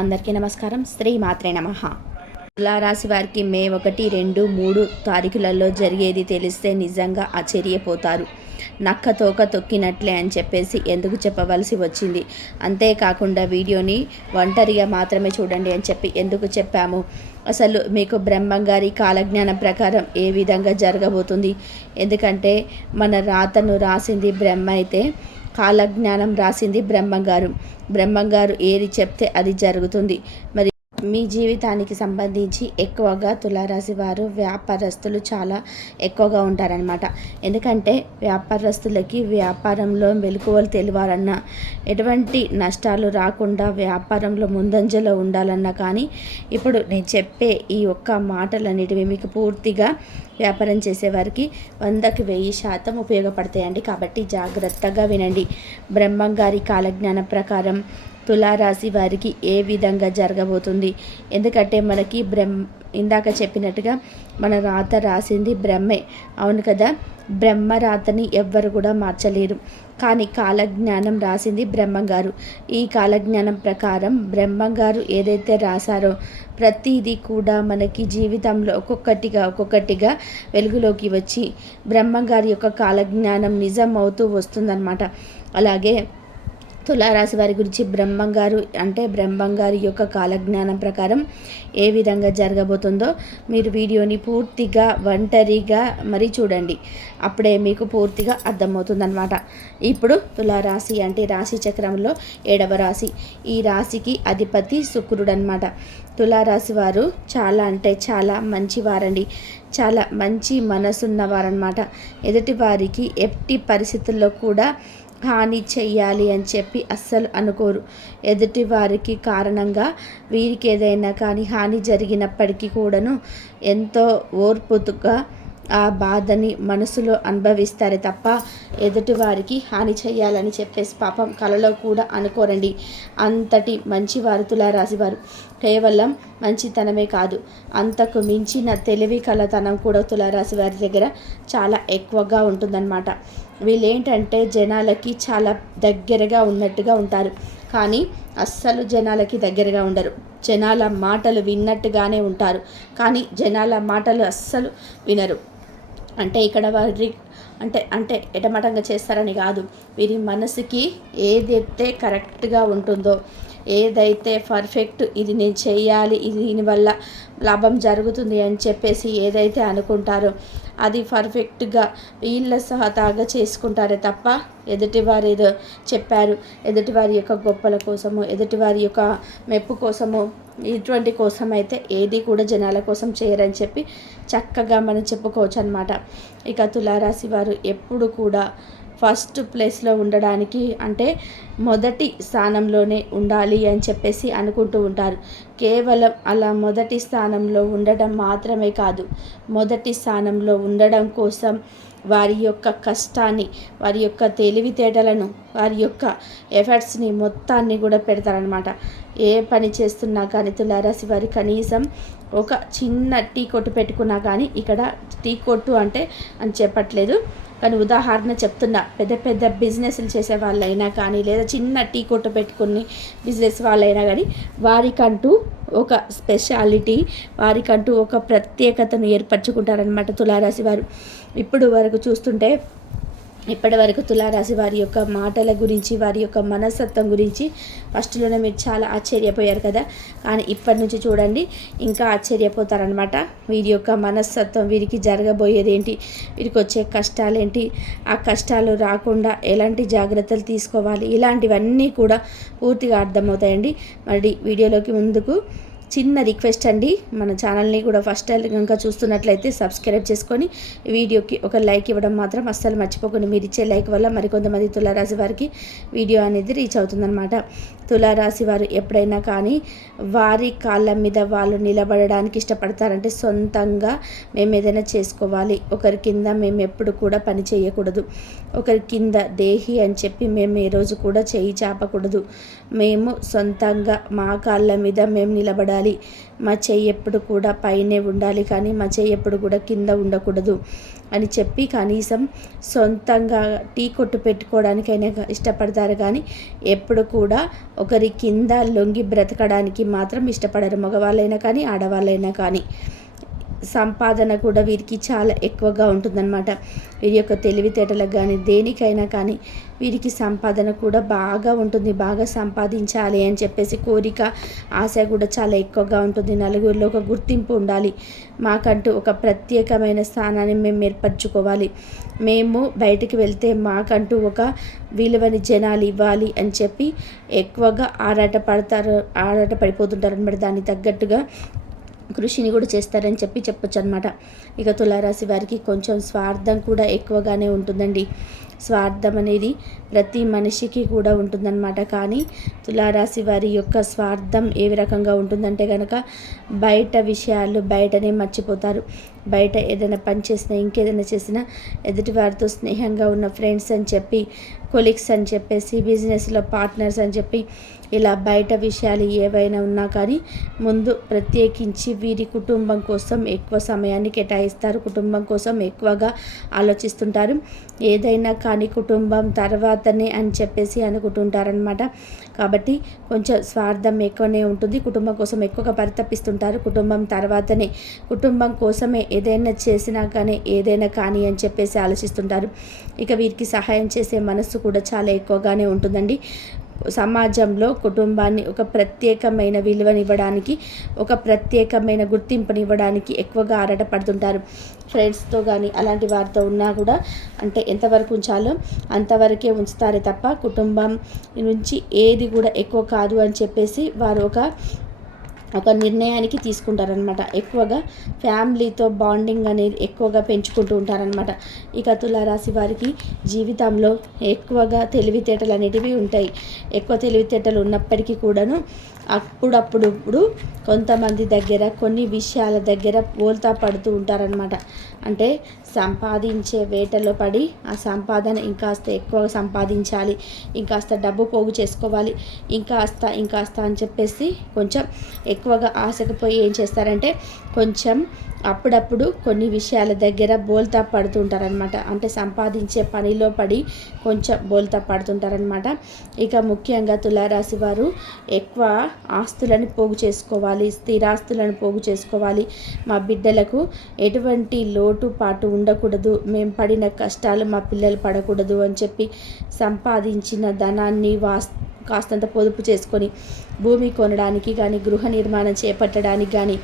అందరికీ నమస్కారం. శ్రీ మాత్రే నమ. తులారాశి వారికి మే ఒకటి రెండు మూడు తారీఖులలో జరిగేది తెలిస్తే నిజంగా ఆశ్చర్యపోతారు. నక్క తోక తొక్కినట్లే అని చెప్పేసి ఎందుకు చెప్పవలసి వచ్చింది? అంతేకాకుండా వీడియోని ఒంటరిగా మాత్రమే చూడండి అని చెప్పి ఎందుకు చెప్పాము? అసలు మీకు బ్రహ్మంగారి కాలజ్ఞానం ప్రకారం ఏ విధంగా జరగబోతుంది? ఎందుకంటే మన రాతను రాసింది బ్రహ్మ అయితే కాలజ్ఞానం రాసింది బ్రహ్మంగారు. బ్రహ్మంగారు ఏది చెప్తే అది జరుగుతుంది. మరి మీ జీవితానికి సంబంధించి ఎక్కువగా తులారాశి వారు వ్యాపారస్తులు చాలా ఎక్కువగా ఉంటారనమాట ఎందుకంటే వ్యాపారస్తులకి వ్యాపారంలో మెలకువలు తెలియాలన్నా ఎటువంటి నష్టాలు రాకుండా వ్యాపారంలో ముందంజలో ఉండాలన్నా కానీ ఇప్పుడు నేను చెప్పే ఈ ఒక్క మాటలన్నిటివి మీకు పూర్తిగా వ్యాపారం చేసేవారికి వందకి వెయ్యి శాతం ఉపయోగపడతాయండి. కాబట్టి జాగ్రత్తగా వినండి. బ్రహ్మంగారి కాలజ్ఞాన ప్రకారం తులారాశి వారికి ఏ విధంగా జరగబోతుంది? ఎందుకంటే మనకి బ్రహ్మ ఇందాక చెప్పినట్టుగా మన రాత రాసింది బ్రహ్మే. అవును కదా? బ్రహ్మ రాతని ఎవ్వరు కూడా మార్చలేరు. కానీ కాలజ్ఞానం రాసింది బ్రహ్మంగారు. ఈ కాలజ్ఞానం ప్రకారం బ్రహ్మంగారు ఏదైతే రాశారో ప్రతిదీ కూడా మనకి జీవితంలో ఒక్కొక్కటిగా ఒక్కొక్కటిగా వెలుగులోకి వచ్చి బ్రహ్మంగారి యొక్క కాలజ్ఞానం నిజం అవుతూ వస్తుందన్నమాట. అలాగే తులారాశి వారి గురించి బ్రహ్మం గారు అంటే బ్రహ్మం గారి యొక్క కాలజ్ఞానం ప్రకారం ఏ విధంగా జరగబోతుందో మీరు వీడియోని పూర్తిగా ఒంటరిగా మరి చూడండి. అప్పుడే మీకు పూర్తిగా అర్థమవుతుందన్నమాట. ఇప్పుడు తులారాశి అంటే రాశి చక్రంలో ఏడవ రాశి. ఈ రాశికి అధిపతి శుక్రుడు అనమాట తులారాశి వారు చాలా అంటే చాలా మంచివారండి. చాలా మంచి మనసున్నవారనమాట ఎదుటి వారికి ఎట్టి పరిస్థితుల్లో కూడా హాని చెయ్యాలి అని చెప్పి అస్సలు అనుకోరు. ఎదుటి వారికి కారణంగా వీరికి ఏదైనా కానీ హాని జరిగినప్పటికీ కూడాను ఎంతో ఓర్పుగా ఆ బాధని మనసులో అనుభవిస్తారు తప్ప ఎదుటి వారికి హాని చేయాలని చెప్పేసి పాపం కలలో కూడా అనుకోరండి. అంతటి మంచి వారు తులారాశివారు కేవలం మంచితనమే కాదు అంతకు మించిన తెలివి కలతనం కూడా తులారాశి వారి దగ్గర చాలా ఎక్కువగా ఉంటుందన్నమాట. వీళ్ళేంటంటే జనాలకి చాలా దగ్గరగా ఉన్నట్టుగా ఉంటారు. కానీ అస్సలు జనాలకి దగ్గరగా ఉండరు. జనాల మాటలు విన్నట్టుగానే ఉంటారు. కానీ జనాల మాటలు అస్సలు వినరు. అంటే ఇక్కడ వారి అంటే అంటే ఎటమటంగా చేస్తారని కాదు. వీరి మనసుకి ఏదైతే కరెక్ట్గా ఉంటుందో ఏదైతే పర్ఫెక్ట్ ఇది నేను చేయాలి ఇది దీనివల్ల లాభం జరుగుతుంది అని చెప్పేసి ఏదైతే అనుకుంటారో అది పర్ఫెక్ట్గా వీళ్ళ సహతాగా చేసుకుంటారే తప్ప ఎదుటివారు ఏదో చెప్పారు. ఎదుటివారి యొక్క గొప్పల కోసము ఎదుటివారి యొక్క మెప్పు కోసము ఇటువంటి కోసం అయితే ఏది కూడా జనాల కోసం చేయరని చెప్పి చక్కగా మనం చెప్పుకోవచ్చు అనమాట ఇక తులారాశి వారు ఎప్పుడు కూడా ఫస్ట్ ప్లేస్లో ఉండడానికి అంటే మొదటి స్థానంలోనే ఉండాలి అని చెప్పేసి అనుకుంటూ ఉంటారు. కేవలం అలా మొదటి స్థానంలో ఉండడం మాత్రమే కాదు మొదటి స్థానంలో ఉండడం కోసం వారి యొక్క కష్టాన్ని వారి యొక్క తెలివితేటలను వారి యొక్క ఎఫర్ట్స్ని మొత్తాన్ని కూడా పెడతారనమాట ఏ పని చేస్తున్నా కానీ తులారాశి వారి కనీసం ఒక చిన్న టీ కొట్టు పెట్టుకున్నా కానీ ఇక్కడ టీ కొట్టు అంటే అని చెప్పట్లేదు. కానీ ఉదాహరణ చెప్తున్నా పెద్ద పెద్ద బిజినెస్లు చేసే వాళ్ళైనా కానీ లేదా చిన్న టీ కొట్టు పెట్టుకుని బిజినెస్ వాళ్ళైనా కానీ వారికంటూ ఒక స్పెషాలిటీ వారికంటూ ఒక ప్రత్యేకతను ఏర్పరచుకుంటారనమాట తులారాశి వారు. ఇప్పుడు వరకు చూస్తుంటే ఇప్పటి వరకు తులారాశి వారి యొక్క మాటల గురించి వారి యొక్క మనస్తత్వం గురించి ఫస్ట్లోనే మీరు చాలా ఆశ్చర్యపోయారు కదా. కానీ ఇప్పటి నుంచి చూడండి ఇంకా ఆశ్చర్యపోతారనమాట వీరి యొక్క మనస్తత్వం వీరికి జరగబోయేది ఏంటి వీరికి వచ్చే కష్టాలు ఏంటి ఆ కష్టాలు రాకుండా ఎలాంటి జాగ్రత్తలు తీసుకోవాలి? ఇలాంటివన్నీ కూడా పూర్తిగా అర్థమవుతాయండి. మరి వీడియోలోకి ముందుకు చిన్న రిక్వెస్ట్ అండి. మన ఛానల్ని కూడా ఫస్ట్ టైం కనుక చూస్తున్నట్లయితే సబ్స్క్రైబ్ చేసుకొని వీడియోకి ఒక లైక్ ఇవ్వడం మాత్రం అస్సలు మర్చిపోకండి. మీరు ఇచ్చే లైక్ వల్ల మరికొంతమంది తులారాశి వారికి వీడియో అనేది రీచ్ అవుతుందన్నమాట. తులారాశి వారు ఎప్పుడైనా కానీ వారి కాళ్ళ మీద వాళ్ళు నిలబడడానికి ఇష్టపడతారంటే సొంతంగా మేము ఏదైనా చేసుకోవాలి. ఒకరి కింద మేము ఎప్పుడు కూడా పని చేయకూడదు. ఒకరి కింద దేహి అని చెప్పి మేము ఏ రోజు కూడా చేయి చాపకూడదు. మేము సొంతంగా మా కాళ్ళ మీద మేము నిలబడాలి. ఉండాలి. మా చెయ్యి ఎప్పుడు కూడా పైనే ఉండాలి కానీ మా చెయ్యి ఎప్పుడు కూడా కింద ఉండకూడదు అని చెప్పి కనీసం సొంతంగా టీ కొట్టు పెట్టుకోవడానికైనా ఇష్టపడతారు కానీ ఎప్పుడు కూడా ఒకరి కింద లొంగి బ్రతకడానికి మాత్రం ఇష్టపడరు మగవాళ్ళైనా కానీ ఆడవాళ్ళైనా కానీ. సంపాదన కూడా వీరికి చాలా ఎక్కువగా ఉంటుందన్నమాట. వీరి యొక్క తెలివితేటలకు కానీ దేనికైనా కానీ వీరికి సంపాదన కూడా బాగా ఉంటుంది. బాగా సంపాదించాలి అని చెప్పేసి కోరిక ఆశ కూడా చాలా ఎక్కువగా ఉంటుంది. నలుగురిలో ఒక గుర్తింపు ఉండాలి. మాకంటూ ఒక ప్రత్యేకమైన స్థానాన్ని మేము ఏర్పరచుకోవాలి. మేము బయటికి వెళ్తే మాకంటూ ఒక విలువని జనాలు ఇవ్వాలి అని చెప్పి ఎక్కువగా ఆరాట పడతారు ఆరాట పడిపోతుంటారు అనమాట దానికి తగ్గట్టుగా కృషిని కూడా చేస్తారని చెప్పి చెప్పొచ్చు అనమాట ఇక తులారాశి వారికి కొంచెం స్వార్థం కూడా ఎక్కువగానే ఉంటుందండి. స్వార్థం అనేది ప్రతి మనిషికి కూడా ఉంటుందన్నమాట. కానీ తులారాశి వారి యొక్క స్వార్థం ఏ రకంగా ఉంటుందంటే కనుక బయట విషయాలు బయటనే మర్చిపోతారు. బయట ఏదైనా పని చేసినా ఇంకేదైనా చేసినా ఎదుటి వారితో స్నేహంగా ఉన్న ఫ్రెండ్స్ అని చెప్పి కొలీగ్స్ అని చెప్పేసి బిజినెస్లో పార్ట్నర్స్ అని చెప్పి ఇలా బయట విషయాలు ఏవైనా ఉన్నా కానీ ముందు ప్రత్యేకించి వీరి కుటుంబం కోసం ఎక్కువ సమయాన్ని కేటాయిస్తారు. కుటుంబం కోసం ఎక్కువగా ఆలోచిస్తుంటారు. ఏదైనా కానీ కుటుంబం తర్వాతనే అని చెప్పేసి అనుకుంటుంటారనమాట కాబట్టి కొంచెం స్వార్థం ఎక్కువనే ఉంటుంది. కుటుంబం కోసం ఎక్కువగా పరితపిస్తుంటారు. కుటుంబం తర్వాతనే కుటుంబం కోసమే ఏదైనా చేసినా కానీ ఏదైనా కానీ అని చెప్పేసి ఆలోచిస్తుంటారు. ఇక వీరికి సహాయం చేసే మనస్సు కూడా చాలా ఎక్కువగానే ఉంటుందండి. సమాజంలో కుటుంబాన్ని ఒక ప్రత్యేకమైన విలువనివ్వడానికి ఒక ప్రత్యేకమైన గుర్తింపునివ్వడానికి ఎక్కువగా ఆరాటపడుతుంటారు. ఫ్రెండ్స్తో కానీ అలాంటి వారితో ఉన్నా కూడా అంటే ఎంతవరకు ఉంచాలో అంతవరకే ఉంచుతారే తప్ప కుటుంబం నుంచి ఏది కూడా ఎక్కువ కాదు అని చెప్పేసి వారు ఒక ఒక నిర్ణయానికి తీసుకుంటారనమాట ఎక్కువగా ఫ్యామిలీతో బాండింగ్ అనేది ఎక్కువగా పెంచుకుంటూ ఉంటారనమాట ఇక తులారాశి వారికి జీవితంలో ఎక్కువగా తెలివితేటలు అనేటివి ఉంటాయి. ఎక్కువ తెలివితేటలు ఉన్నప్పటికీ కూడాను అప్పుడప్పుడు కొంతమంది దగ్గర కొన్ని విషయాల దగ్గర పోల్తా పడుతూ ఉంటారనమాట అంటే సంపాదించే వేటలో పడి ఆ సంపాదన ఇంకాస్త ఎక్కువ సంపాదించాలి ఇంకాస్త డబ్బు పోగు చేసుకోవాలి ఇంకాస్త ఇంకాస్త అని చెప్పేసి కొంచెం ఎక్కువగా ఆశకు పోయి ఏం చేస్తారంటే కొంచెం అప్పుడప్పుడు కొన్ని విషయాల దగ్గర బోల్తా పడుతుంటారనమాట అంటే సంపాదించే పనిలో పడి కొంచెం బోల్తా పడుతుంటారనమాట ఇక ముఖ్యంగా తులారాశి వారు ఎక్కువ ఆస్తులను పోగు చేసుకోవాలి స్థిరాస్తులను పోగు చేసుకోవాలి. మా బిడ్డలకు ఎటువంటి లోటు పాటు ఉండకూడదు. మేము పడిన కష్టాలు మా పిల్లలు పడకూడదు అని చెప్పి సంపాదించిన ధనాన్ని వాస్ కాస్తంత పొదుపు చేసుకొని భూమి కొనడానికి కానీ గృహ నిర్మాణం చేపట్టడానికి కానీ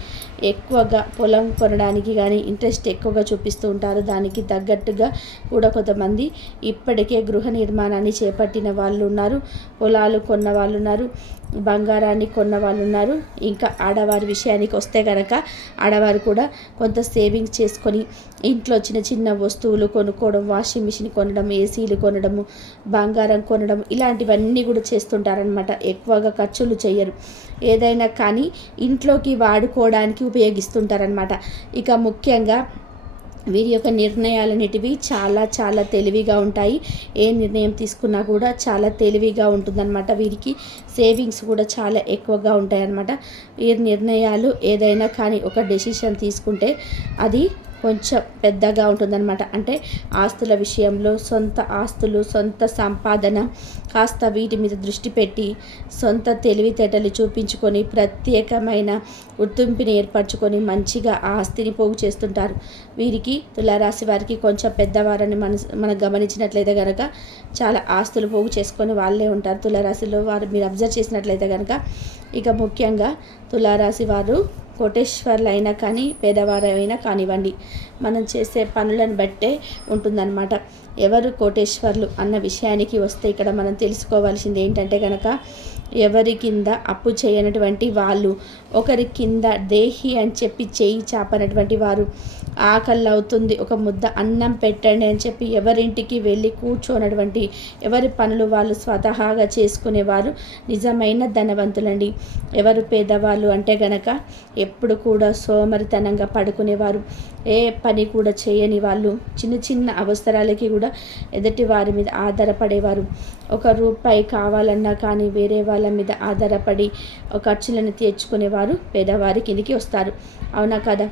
ఎక్కువగా పొలం కొనడానికి కానీ ఇంట్రెస్ట్ ఎక్కువగా చూపిస్తూ ఉంటారు. దానికి తగ్గట్టుగా కూడా కొంతమంది ఇప్పటికే గృహ నిర్మాణాన్ని చేపట్టిన వాళ్ళు ఉన్నారు పొలాలు కొన్న వాళ్ళు ఉన్నారు బంగారాన్ని కొన్న వాళ్ళు ఉన్నారు. ఇంకా ఆడవారి విషయానికి వస్తే కనుక ఆడవారు కూడా కొంత సేవింగ్స్ చేసుకొని ఇంట్లో చిన్న చిన్న వస్తువులు కొనుక్కోవడం వాషింగ్ మిషన్ కొనడం ఏసీలు కొనడము బంగారం కొనడం ఇలాంటివన్నీ కూడా చేస్తుంటారనమాట ఎక్కువగా ఖర్చులు చేయరు. ఏదైనా కానీ ఇంట్లోకి వాడుకోవడానికి ఉపయోగిస్తుంటారనమాట ఇక ముఖ్యంగా వీరి యొక్క నిర్ణయాలన్నిటివి చాలా చాలా తెలివిగా ఉంటాయి. ఏ నిర్ణయం తీసుకున్నా కూడా చాలా తెలివిగా ఉంటుందన్నమాట. వీరికి సేవింగ్స్ కూడా చాలా ఎక్కువగా ఉంటాయన్నమాట. వీరి నిర్ణయాలు ఏదైనా కానీ ఒక డెసిషన్ తీసుకుంటే అది కొంచెం పెద్దగా ఉంటుందన్నమాట. అంటే ఆస్తుల విషయంలో సొంత ఆస్తులు సొంత సంపాదన కాస్త వీటి మీద దృష్టి పెట్టి సొంత తెలివితేటలు చూపించుకొని ప్రత్యేకమైన గుర్తింపుని ఏర్పరచుకొని మంచిగా ఆ ఆస్తిని పోగు చేస్తుంటారు. వీరికి తులారాశి వారికి కొంచెం పెద్దవారని మన మనం గమనించినట్లయితే కనుక చాలా ఆస్తులు పోగు చేసుకొని వాళ్ళే ఉంటారు. తులారాశిలో వారు మీరు అబ్జర్వ్ చేసినట్లయితే కనుక ఇక ముఖ్యంగా తులారాశి వారు కోటేశ్వర్లు అయినా కానీ పేదవారైనా కానివ్వండి మనం చేసే పనులను బట్టే ఉంటుందన్నమాట. ఎవరు కోటేశ్వర్లు అన్న విషయానికి వస్తే ఇక్కడ మనం తెలుసుకోవాల్సింది ఏంటంటే కనుక ఎవరి కింద అప్పు చేయనటువంటి వాళ్ళు ఒకరి కింద దేహి అని చెప్పి చేయి చాపనటువంటి వారు ఆకలి అవుతుంది ఒక ముద్ద అన్నం పెట్టండి అని చెప్పి ఎవరింటికి వెళ్ళి కూర్చోనటువంటి ఎవరి పనులు వాళ్ళు స్వతహాగా చేసుకునేవారు? నిజమైన ధనవంతులండి. ఎవరు పేదవాళ్ళు అంటే గనక ఎప్పుడు కూడా సోమరితనంగా పడుకునేవారు. ఏ పని కూడా చేయని వాళ్ళు చిన్న చిన్న అవసరాలకి కూడా ఎదుటి వారి మీద ఆధారపడేవారు. ఒక రూపాయి కావాలన్నా కానీ వేరే వాళ్ళ మీద ఆధారపడి ఖర్చులను తీర్చుకునేవారు. పేదవారి కిందికి వస్తారు. అవునా కదా?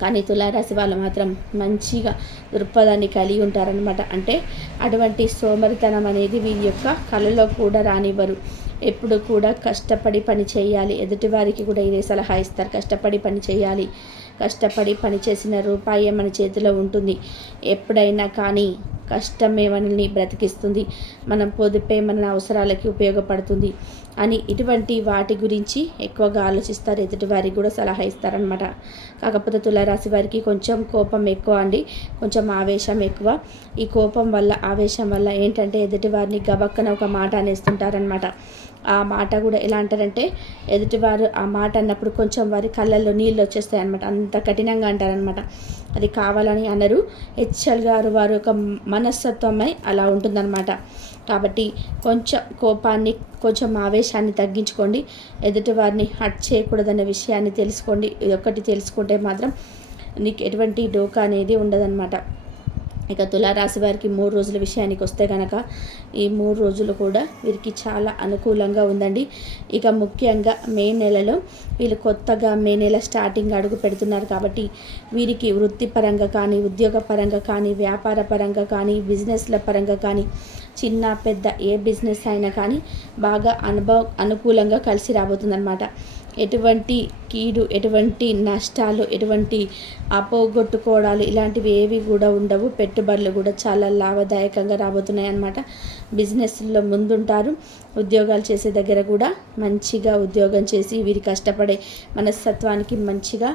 కానీ తులారాశి వాళ్ళు మాత్రం మంచిగా దృక్పథాన్ని కలిగి ఉంటారనమాట అంటే అటువంటి సోమరితనం అనేది వీరి యొక్క కళలో కూడా రానివ్వరు. ఎప్పుడు కూడా కష్టపడి పని చేయాలి. ఎదుటివారికి కూడా ఇదే సలహా ఇస్తారు. కష్టపడి పని చేయాలి. కష్టపడి పనిచేసిన రూపాయి మన చేతిలో ఉంటుంది. ఎప్పుడైనా కానీ కష్టమే మనల్ని బ్రతికిస్తుంది. మనం పొదుపే మన అవసరాలకి ఉపయోగపడుతుంది. అని ఇటువంటి వాటి గురించి ఎక్కువగా ఆలోచిస్తారు. ఎదుటి వారికి కూడా సలహా ఇస్తారనమాట కాకపోతే తులారాశి వారికి కొంచెం కోపం ఎక్కువ అండి. కొంచెం ఆవేశం ఎక్కువ. ఈ కోపం వల్ల ఆవేశం వల్ల ఏంటంటే ఎదుటి వారిని గబక్కన ఒక మాట అనేస్తుంటారనమాట ఆ మాట కూడా ఎలా అంటారంటే ఎదుటివారు ఆ మాట అన్నప్పుడు కొంచెం వారి కళ్ళల్లో నీళ్ళు వచ్చేస్తాయి అనమాట అంత కఠినంగా అంటారనమాట అది కావాలని అనరు. హెచ్ఎల్ గారు వారి యొక్క మనస్తత్వమై అలా ఉంటుందన్నమాట. కాబట్టి కొంచెం కోపాన్ని కొంచెం ఆవేశాన్ని తగ్గించుకోండి. ఎదుటి వారిని హట్ చేయకూడదన్న విషయాన్ని తెలుసుకోండి. ఇది ఒకటి తెలుసుకుంటే మాత్రం నీకు ఎటువంటి డోకా అనేది ఉండదన్నమాట. ఇక తులారాశి వారికి మూడు రోజుల విషయానికి వస్తే కనుక ఈ మూడు రోజులు కూడా వీరికి చాలా అనుకూలంగా ఉందండి. ఇక ముఖ్యంగా మే నెలలో వీళ్ళు కొత్తగా మే నెల స్టార్టింగ్ అడుగు పెడుతున్నారు కాబట్టి వీరికి వృత్తిపరంగా కానీ ఉద్యోగ పరంగా కానీ వ్యాపార పరంగా కానీ బిజినెస్ల పరంగా కానీ చిన్న పెద్ద ఏ బిజినెస్ అయినా కానీ బాగా అనుభవ అనుకూలంగా కలిసి రాబోతుందన్నమాట. ఎటువంటి కీడు ఎటువంటి నష్టాలు ఎటువంటి అపోగొట్టుకోవడాలు ఇలాంటివి ఏవి కూడా ఉండవు. పెట్టుబడులు కూడా చాలా లాభదాయకంగా రాబోతున్నాయి అన్నమాట. బిజినెస్లో ముందుంటారు. ఉద్యోగాలు చేసే దగ్గర కూడా మంచిగా ఉద్యోగం చేసి వీరి కష్టపడే మనస్తత్వానికి మంచిగా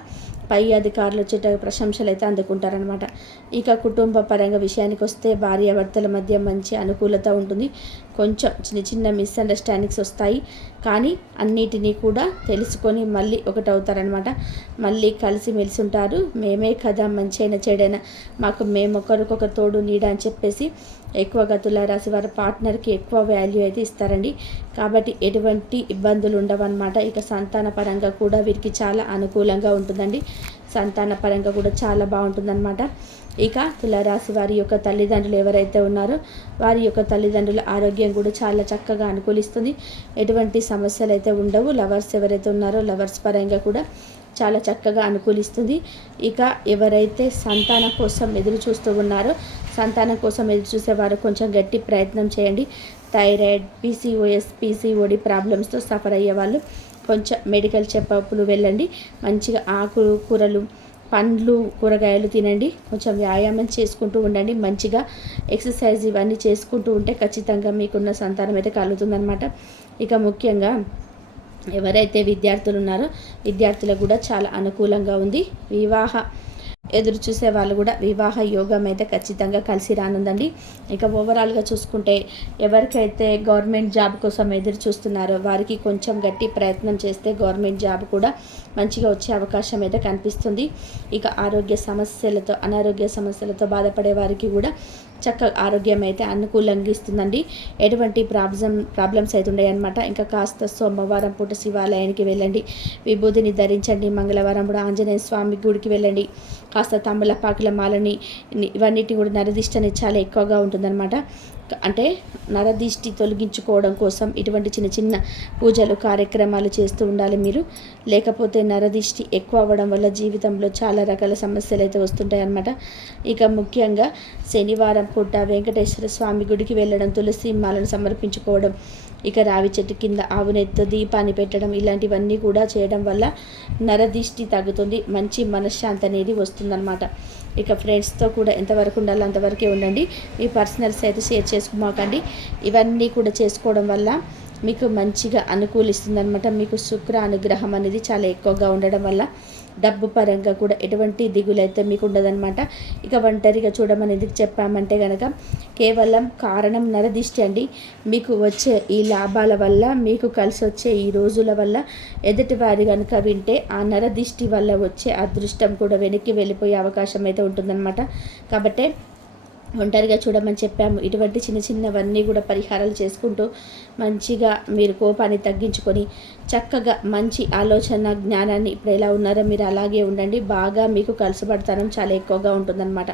పై అధికారులు వచ్చేట ప్రశంసలు అయితే అందుకుంటారనమాట ఇక కుటుంబ పరంగా విషయానికి వస్తే భార్యాభర్తల మధ్య మంచి అనుకూలత ఉంటుంది. కొంచెం చిన్న చిన్న మిస్అండర్స్టాండింగ్స్ వస్తాయి. కానీ అన్నిటినీ కూడా తెలుసుకొని మళ్ళీ ఒకటవుతారనమాట మళ్ళీ కలిసి మెలిసి ఉంటారు. మేమే కదా మంచి చెడైనా. మాకు మేము ఒకరికొక తోడు నీడ అని చెప్పేసి ఎక్కువగా తులారాశి వారి పార్ట్నర్కి ఎక్కువ వాల్యూ అయితే ఇస్తారండి. కాబట్టి ఎటువంటి ఇబ్బందులు ఉండవన్నమాట ఇక సంతాన పరంగా కూడా వీరికి చాలా అనుకూలంగా ఉంటుందండి. సంతాన పరంగా కూడా చాలా బాగుంటుందన్నమాట. ఇక తులారాశి వారి యొక్క తల్లిదండ్రులు ఎవరైతే ఉన్నారో వారి యొక్క తల్లిదండ్రుల ఆరోగ్యం కూడా చాలా చక్కగా అనుకూలిస్తుంది. ఎటువంటి సమస్యలు అయితే ఉండవు. లవర్స్ ఎవరైతే ఉన్నారో లవర్స్ పరంగా కూడా చాలా చక్కగా అనుకూలిస్తుంది. ఇక ఎవరైతే సంతానం కోసం ఎదురు చూస్తూ ఉన్నారో సంతానం కోసం ఎదురు చూసేవారు కొంచెం గట్టి ప్రయత్నం చేయండి. థైరాయిడ్ పీసీఓఎస్ పీసీఓడి ప్రాబ్లమ్స్తో సఫర్ అయ్యే వాళ్ళు కొంచెం మెడికల్ చెకప్లు వెళ్ళండి. మంచిగా ఆకులు కూరలు పండ్లు కూరగాయలు తినండి. కొంచెం వ్యాయామం చేసుకుంటూ ఉండండి. మంచిగా ఎక్సర్సైజ్ ఇవన్నీ చేసుకుంటూ ఉంటే ఖచ్చితంగా మీకున్న సంతానం అయితే కలుగుతుందనమాట ఇక ముఖ్యంగా ఎవరైతే విద్యార్థులు ఉన్నారో విద్యార్థులకు కూడా చాలా అనుకూలంగా ఉంది. వివాహ ఎదురు చూసే వాళ్ళు కూడా వివాహ యోగం అయితే ఖచ్చితంగా కలిసి రానుందండి. ఇక ఓవరాల్గా చూసుకుంటే ఎవరికైతే గవర్నమెంట్ జాబ్ కోసం ఎదురు చూస్తున్నారో వారికి కొంచెం గట్టి ప్రయత్నం చేస్తే గవర్నమెంట్ జాబ్ కూడా మంచిగా వచ్చే అవకాశం అయితే కనిపిస్తుంది. ఇక ఆరోగ్య సమస్యలతో అనారోగ్య సమస్యలతో బాధపడే వారికి కూడా చక్కగా ఆరోగ్యం అయితే అనుకూలంగా ఇస్తుందండి ఎటువంటి ప్రాబ్లం ప్రాబ్లమ్స్ అయితే ఉన్నాయన్నమాట ఇంకా కాస్త సోమవారం పూట శివాలయానికి వెళ్ళండి. విభూతిని ధరించండి మంగళవారం కూడా ఆంజనేయ స్వామి గుడికి వెళ్ళండి. కాస్త తమలపాకుల మాలని ఇవన్నిటి కూడా నరదిష్టని చాలా ఎక్కువగా ఉంటుందన్నమాట. అంటే నరదిష్టి తొలగించుకోవడం కోసం ఇటువంటి చిన్న చిన్న పూజలు కార్యక్రమాలు చేస్తూ ఉండాలి మీరు. లేకపోతే నరదిష్టి ఎక్కువ అవ్వడం వల్ల జీవితంలో చాలా రకాల సమస్యలు అయితే వస్తుంటాయి అన్నమాట. ఇక ముఖ్యంగా శనివారం పూట వెంకటేశ్వర స్వామి గుడికి వెళ్ళడం తులసి మాలను సమర్పించుకోవడం ఇక రావి చెట్టు కింద ఆవునెత్తు దీపాన్ని పెట్టడం ఇలాంటివన్నీ కూడా చేయడం వల్ల నరదిష్టి తగ్గుతుంది మంచి మనశ్శాంతి అనేది వస్తుందన్నమాట. ఇక ఫ్రెండ్స్తో కూడా ఎంతవరకు ఉండాలో అంతవరకే ఉండండి. మీ పర్సనల్స్ అయితే షేర్ చేసుకోమాకండి. ఇవన్నీ కూడా చేసుకోవడం వల్ల మీకు మంచిగా అనుకూలిస్తుంది అనమాట మీకు శుక్ర అనుగ్రహం అనేది చాలా ఎక్కువగా ఉండడం వల్ల. డబ్బు పరంగా కూడా ఎటువంటి దిగులు అయితే మీకు ఉండదన్నమాట. ఇక ఒంటరిగా చూడమని ఎందుకు చెప్పామంటే కనుక కేవలం కారణం నరదిష్టి అండి. మీకు వచ్చే ఈ లాభాల వల్ల మీకు కలిసి వచ్చే ఈ రోజుల వల్ల ఎదుటి వారి కనుక వింటే ఆ నరదిష్టి వల్ల వచ్చే అదృష్టం కూడా వెనక్కి వెళ్ళిపోయే అవకాశం అయితే ఉంటుందన్నమాట. కాబట్టి ఒంటరిగా చూడమని చెప్పాము. ఇటువంటి చిన్న చిన్నవన్నీ కూడా పరిహారాలు చేసుకుంటూ మంచిగా మీరు కోపాన్ని తగ్గించుకొని చక్కగా మంచి ఆలోచన జ్ఞానాన్ని ఇప్పుడు ఎలా ఉన్నారో మీరు అలాగే ఉండండి. బాగా మీకు కలుసుబడతానం చాలా ఎక్కువగా ఉంటుందన్నమాట.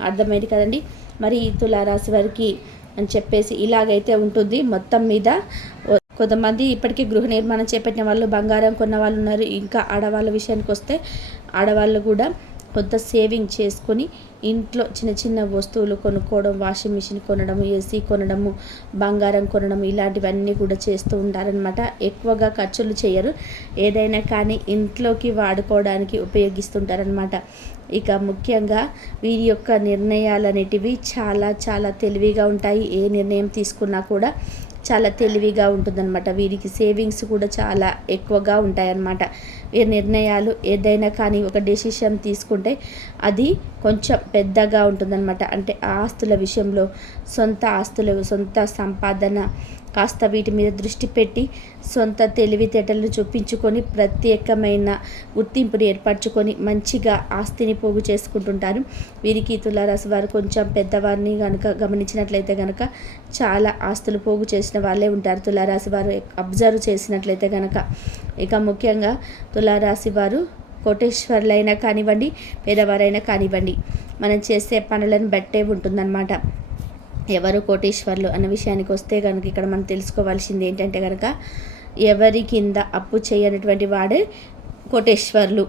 అర్థమైంది కదండి? మరి తులారాశి వారికి అని చెప్పేసి ఇలాగైతే ఉంటుంది. మొత్తం మీద కొంతమంది ఇప్పటికీ గృహ నిర్మాణం చేపట్టిన వాళ్ళు బంగారం కొన్న వాళ్ళు ఉన్నారు. ఇంకా ఆడవాళ్ళ విషయానికి వస్తే ఆడవాళ్ళు కూడా కొంత సేవింగ్ చేసుకొని ఇంట్లో చిన్న చిన్న వస్తువులు కొనుక్కోవడం వాషింగ్ మిషన్ కొనడము ఏసీ కొనడము బంగారం కొనడం ఇలాంటివన్నీ కూడా చేస్తూ ఉంటారనమాట ఎక్కువగా ఖర్చులు చేయరు. ఏదైనా కానీ ఇంట్లోకి వాడుకోవడానికి ఉపయోగిస్తుంటారనమాట ఇక ముఖ్యంగా వీరి యొక్క నిర్ణయాలు అనేటివి చాలా చాలా తెలివిగా ఉంటాయి. ఏ నిర్ణయం తీసుకున్నా కూడా చాలా తెలివిగా ఉంటుందన్నమాట. వీరికి సేవింగ్స్ కూడా చాలా ఎక్కువగా ఉంటాయన్నమాట. ఈ నిర్ణయాలు ఏదైనా కానీ ఒక డెసిషన్ తీసుకుంటే అది కొంచెం పెద్దగా ఉంటుందన్నమాట. అంటే ఆస్తుల విషయంలో సొంత ఆస్తులు సొంత సంపాదన కాస్త వీటి మీద దృష్టి పెట్టి సొంత తెలివితేటలను చూపించుకొని ప్రత్యేకమైన గుర్తింపుని ఏర్పరచుకొని మంచిగా ఆస్తిని పోగు చేసుకుంటుంటారు. వీరికి తులారాశి వారు కొంచెం పెద్దవారిని కనుక గమనించినట్లయితే కనుక చాలా ఆస్తులు పోగు చేసిన వాళ్ళే ఉంటారు. తులారాశి వారు అబ్జర్వ్ చేసినట్లయితే కనుక ఇక ముఖ్యంగా తులారాశి వారు కోటేశ్వర్లైనా కానివ్వండి పేదవారైనా కానివ్వండి మనం చేసే పనులను బట్టే ఉంటుందన్నమాట. ఎవరు కోటేశ్వర్లు అన్న విషయానికి వస్తే కనుక ఇక్కడ మనం తెలుసుకోవాల్సింది ఏంటంటే కనుక ఎవరి కింద అప్పు చేయనటువంటి వాడే కోటేశ్వర్లు.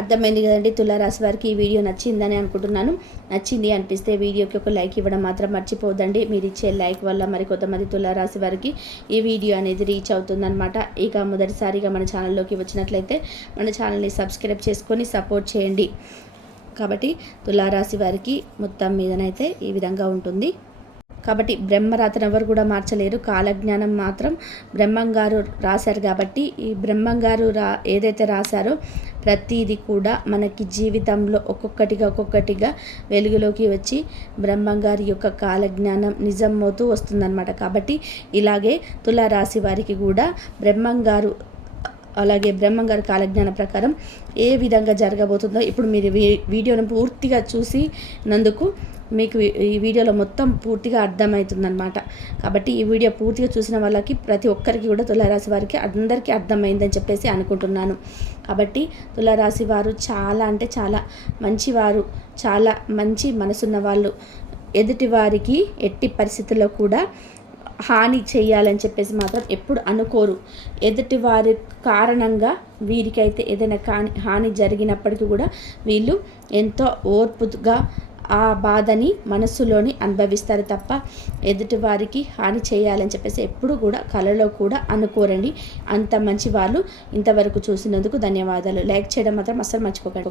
అర్థమైంది కదండి? తులారాశి వారికి ఈ వీడియో నచ్చిందని అనుకుంటున్నాను. నచ్చింది అనిపిస్తే వీడియోకి ఒక లైక్ ఇవ్వడం మాత్రం మర్చిపోదండి మీరు ఇచ్చే లైక్ వల్ల మరి కొంతమంది తులారాశి వారికి ఈ వీడియో అనేది రీచ్ అవుతుందన్నమాట. ఇక మొదటిసారిగా మన ఛానల్లోకి వచ్చినట్లయితే మన ఛానల్ని సబ్స్క్రైబ్ చేసుకొని సపోర్ట్ చేయండి. కాబట్టి తులారాశి వారికి మొత్తం మీదనైతే ఈ విధంగా ఉంటుంది. కాబట్టి బ్రహ్మరాతను ఎవరు కూడా మార్చలేరు. కాలజ్ఞానం మాత్రం బ్రహ్మంగారు రాశారు కాబట్టి ఈ బ్రహ్మంగారు రా ఏదైతే రాశారో ప్రతిదీ కూడా మనకి జీవితంలో ఒక్కొక్కటిగా ఒక్కొక్కటిగా వెలుగులోకి వచ్చి బ్రహ్మంగారి యొక్క కాలజ్ఞానం నిజం అవుతూ వస్తుందన్నమాట. కాబట్టి ఇలాగే తులారాశి వారికి కూడా బ్రహ్మంగారు అలాగే బ్రహ్మంగారి కాలజ్ఞాన ప్రకారం ఏ విధంగా జరగబోతుందో ఇప్పుడు మీరు వీడియోను పూర్తిగా చూసి నందుకు మీకు ఈ వీడియోలో మొత్తం పూర్తిగా అర్థమవుతుందన్నమాట. కాబట్టి ఈ వీడియో పూర్తిగా చూసిన వాళ్ళకి ప్రతి ఒక్కరికి కూడా తులారాశి వారికి అందరికీ అర్థమైందని చెప్పేసి అనుకుంటున్నాను. కాబట్టి తులారాశి వారు చాలా అంటే చాలా మంచివారు చాలా మంచి మనసున్న వాళ్ళు. ఎదుటి వారికి ఎట్టి పరిస్థితుల్లో కూడా హాని చేయాలని చెప్పేసి మాత్రం ఎప్పుడు అనుకోరు. ఎదుటి వారి కారణంగా వీరికైతే ఏదైనా కాని హాని జరిగినప్పటికీ కూడా వీళ్ళు ఎంతో ఓర్పుగా ఆ బాధని మనస్సులోని అనుభవిస్తారు తప్ప ఎదుటి వారికి హాని చేయాలని చెప్పేసి ఎప్పుడు కూడా కళలో కూడా అనుకోరండి. అంత మంచి వాళ్ళు ఇంతవరకు చూసినందుకు ధన్యవాదాలు. లైక్ చేయడం మాత్రం అస్సలు మర్చిపోకండి.